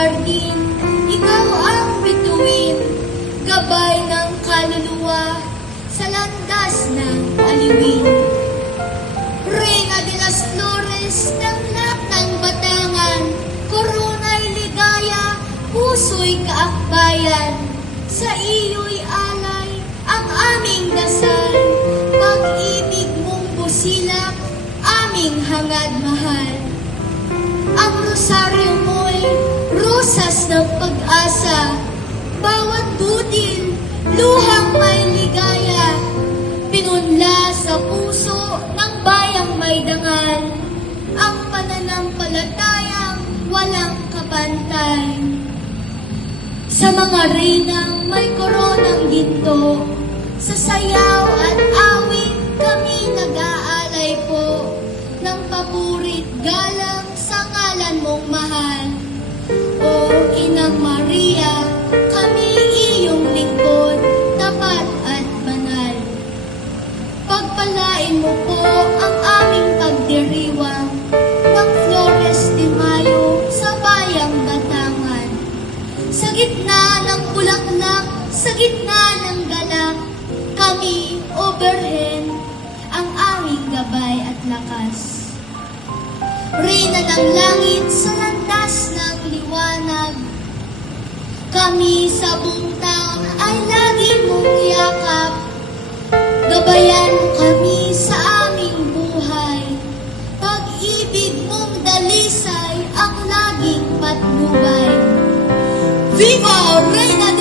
hardin, ikaw ang bituin, gabay ng kaluluwa sa landas ng aliwin. Reina de las Flores ng lahat ng batangan, korona'y ligaya, puso'y kaakbayan, sa iyo'y alay ang aming dasal, pag-ibig mong busilak, aming hangad mahal. Ang rosaryong ng pag-asa, bawat budil, luhang may ligaya, pinunla sa puso ng bayang may dangal, ang pananampalatayang walang kapantay. Sa mga reynang may koronang ginto, sa sayaw at awit Inang Maria, kami iyong lingkod, tapat at banal. Pagpalain mo po ang aming pagdiriwang ng Flores sa bayang Batangan. Sa gitna ng bulaklak, sa gitna ng galak, kami, O ang aming gabay at lakas. Reyna ng langit sa landas ng liwanag, kami sa buong ay lagi mong yakap. Gabayan mo kami sa aming buhay. Pag-ibig mong dalisay ang laging patnubay. Viva Reina de